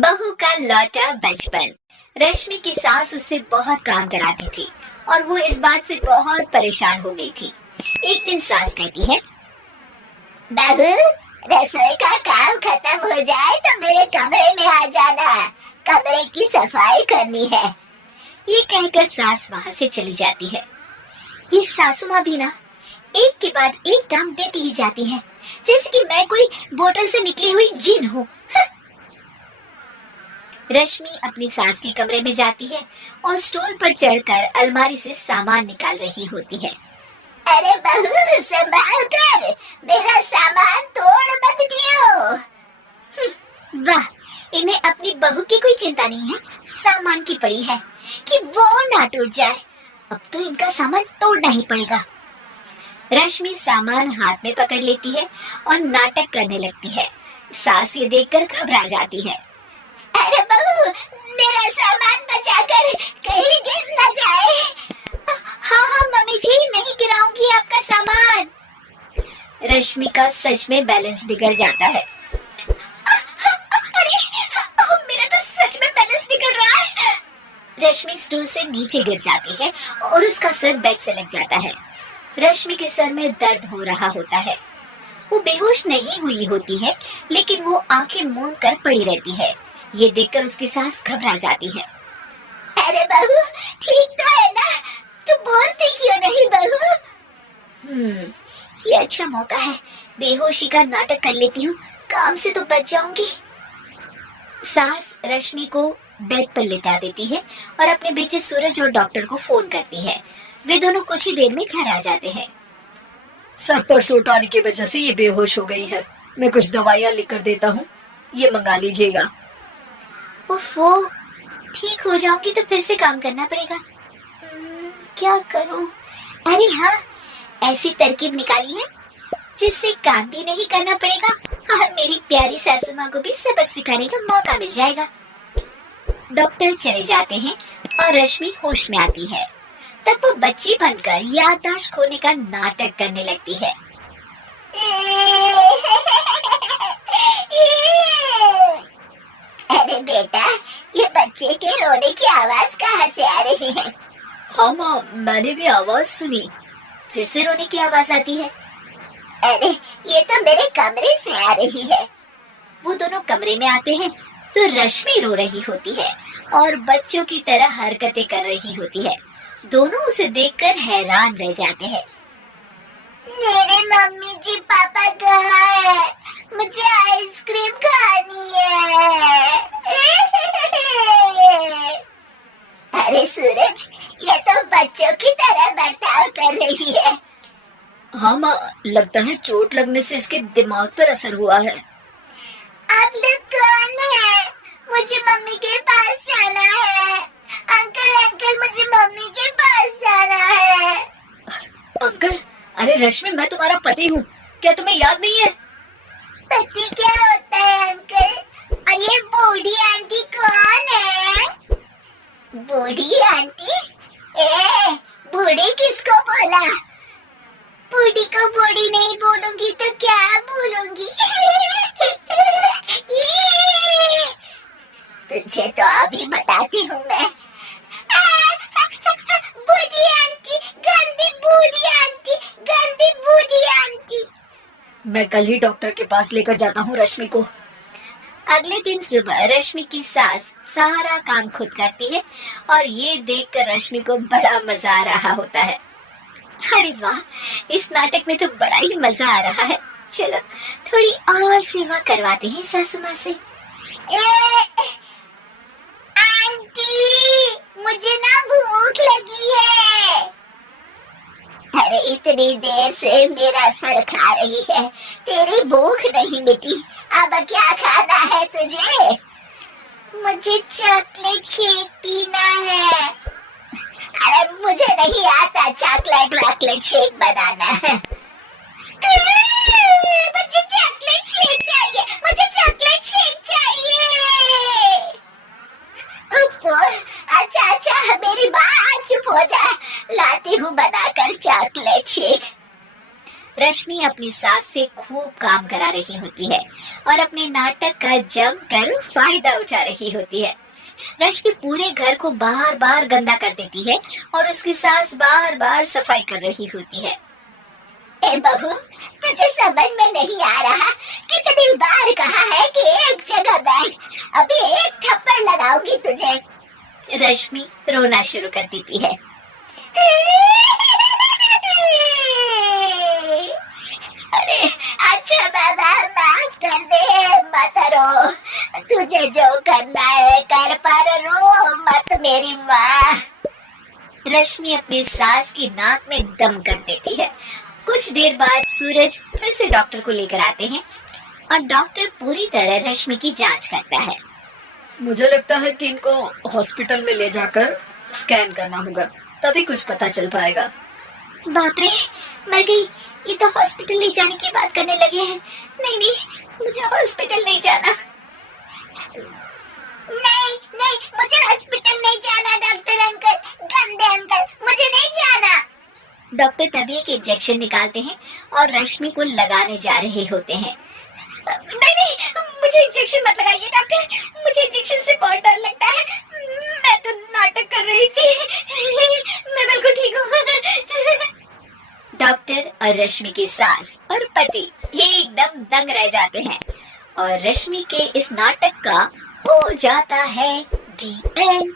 बहू का लौटा बचपन। रश्मि की सास उससे बहुत काम कराती थी और वो इस बात से बहुत परेशान हो गई थी। एक दिन सास कहती है, बहू, रसोई का काम खत्म हो जाए तो मेरे कमरे में आ जाना। कमरे की सफाई करनी है। ये कहकर सास वहाँ से चली जाती है। ये सासू माँ भी ना एक के बाद एक काम देती ही जाती है, जैसे कि मैं कोई बोतल से निकली हुई जिन हूँ। रश्मि अपनी सास के कमरे में जाती है और स्टूल पर चढ़कर अलमारी से सामान निकाल रही होती है। अरे बहू, संभाल कर, मेरा सामान तोड़ मत दियो। वाह, इन्हें अपनी बहू की कोई चिंता नहीं है, सामान की पड़ी है कि वो ना टूट जाए। अब तो इनका सामान तोड़ना ही पड़ेगा। रश्मि सामान हाथ में पकड़ लेती है और नाटक करने लगती है। सास ये देखकर घबरा जाती है। अरे बहू, मेरा सामान बचाकर कहीं गिर न जाए। हाँ हाँ मम्मी जी, नहीं गिराऊंगी आपका सामान। रश्मि का सच में बैलेंस बिगड़ जाता है। अरे, मेरा तो सच में बैलेंस बिगड़ रहा है। रश्मि स्टूल से नीचे गिर जाती है और उसका सर बेड से लग जाता है। रश्मि के सर में दर्द हो रहा होता है। वो बेहोश नहीं हुई होती है, लेकिन वो आंखें मूंद कर पड़ी रहती है। ये देखकर उसकी सास घबरा जाती है। अरे बहू, ठीक तो है ना? तू बोलती क्यों नहीं बहू? ये अच्छा मौका है, बेहोशी का नाटक कर लेती हूँ, काम से तो बच जाऊंगी। सास रश्मि को बेड पर लेटा देती है और अपने बेटे सूरज और डॉक्टर को फोन करती है। वे दोनों कुछ ही देर में घर आ जाते हैं। सर पर चोट आने की वजह से ये बेहोश हो गई है। मैं कुछ दवाइयाँ लिख कर देता हूँ, ये मंगा लीजिएगा। वो ठीक हो जाऊंगी तो फिर से काम करना पड़ेगा। क्या करूं? अरे हाँ, ऐसी तरकीब निकाली है जिससे काम भी नहीं करना पड़ेगा और मेरी प्यारी सासू माँ को भी सबक सिखाने का मौका मिल जाएगा। डॉक्टर चले जाते हैं और रश्मि होश में आती है। तब वो बच्ची बनकर याददाश्त खोने का नाटक करने लगती है। अरे बेटा, ये बच्चे के रोने की आवाज कहाँ से आ रही है? हाँ माँ, मैंने भी आवाज सुनी। फिर से रोने की आवाज आती है। अरे, ये तो मेरे कमरे से आ रही है। वो दोनों कमरे में आते हैं तो रश्मि रो रही होती है और बच्चों की तरह हरकतें कर रही होती है। दोनों उसे देखकर हैरान रह जाते हैं। मेरे मम्मी जी पापा कहाँ है? मुझे आइसक्रीम खानी है। अरे सूरज, ये तो बच्चों की तरह बर्ताव कर रही है। हाँ माँ, लगता है चोट लगने से इसके दिमाग पर असर हुआ है। आप लोग कौन है? मुझे मम्मी के पास जाना है। अंकल अंकल, मुझे मम्मी के पास जाना है। अंकल, अरे रश्मि, मैं तुम्हारा पति हूँ, क्या तुम्हें याद नहीं है? पति क्या होता है अंकल? और ये बूढ़ी आंटी कौन है? बूढ़ी आंटी? ए, बूढ़ी किसको बोला? बूढ़ी को बूढ़ी नहीं बोलूंगी तो क्या बोलूंगी? तुझे तो अभी बताती हूँ मैं। बूढ़ी आंटी, गंदी बूढ़ी आंटी, गंदी बूढ़ी आंटी। मैं कल ही डॉक्टर के पास लेकर जाता हूँ रश्मि को। अगले दिन सुबह रश्मि की सास सारा काम खुद करती है और ये देखकर रश्मि को बड़ा मजा आ रहा होता है। अरे वाह, इस नाटक में तो बड़ा ही मजा आ रहा है। चलो थोड़ी और सेवा करवाते हैं सासू माँ से। आंटी, मुझे ना भूख लगी है। अरे इतनी देर से मेरा सर खा रही है, तेरी भूख नहीं मिटी। अब क्या खाना है तुझे? मुझे चॉकलेट शेक पीना है। अरे मुझे नहीं आता चॉकलेट शेक बनाना। मुझे चॉकलेट शेक चाहिए, मुझे चॉकलेट शेक चाहिए। अच्छा, मेरी माँ चुप हो जा, लाती हूँ बनाकर चॉकलेट शेक। रश्मि अपनी सास से खूब काम करा रही होती है और अपने नाटक का जमकर फायदा उठा रही होती है। रश्मि पूरे घर को बार बार गंदा कर देती है और उसकी सास बार बार सफाई कर रही होती है। ए बहू, तुझे समझ में नहीं आ रहा? कितनी बार कहा है कि एक जगह बैठ, अभी एक थप्पड़ लगाऊंगी तुझे। रश्मि रोना शुरू कर देती है। अरे अच्छा बाबा, माफ कर दे, मत रो। तुझे जो करना है कर, पर रो मत मेरी माँ। रश्मि अपनी सास की नाक में दम कर देती है। कुछ देर बाद सूरज फिर से डॉक्टर को लेकर आते हैं और डॉक्टर पूरी तरह रश्मि की जांच करता है। मुझे लगता है कि इनको हॉस्पिटल में ले जाकर स्कैन करना होगा, तभी कुछ पता चल पाएगा। बाप रे, मर गई। ये तो हॉस्पिटल ले जाने की बात करने लगे हैं। नहीं नहीं, मुझे हॉस्पिटल नहीं जाना। नहीं नहीं, मुझे हॉस्पिटल नहीं जाना डॉक्टर अंकल, गंदे अंकल, मुझे नहीं जाना। डॉक्टर तभी एक इंजेक्शन निकालते हैं और रश्मि को लगाने जा रहे होते हैं। नहीं नहीं, मुझे इंजेक्शन मत लगाइए डॉक्टर, मुझे इंजेक्शन से बहुत डर लगता है। मैं तो नाटक कर रही थी, मैं बिल्कुल ठीक हूँ। डॉक्टर और रश्मि की सास और पति एकदम दंग रह जाते हैं और रश्मि के इस नाटक का हो जाता है दी एंड।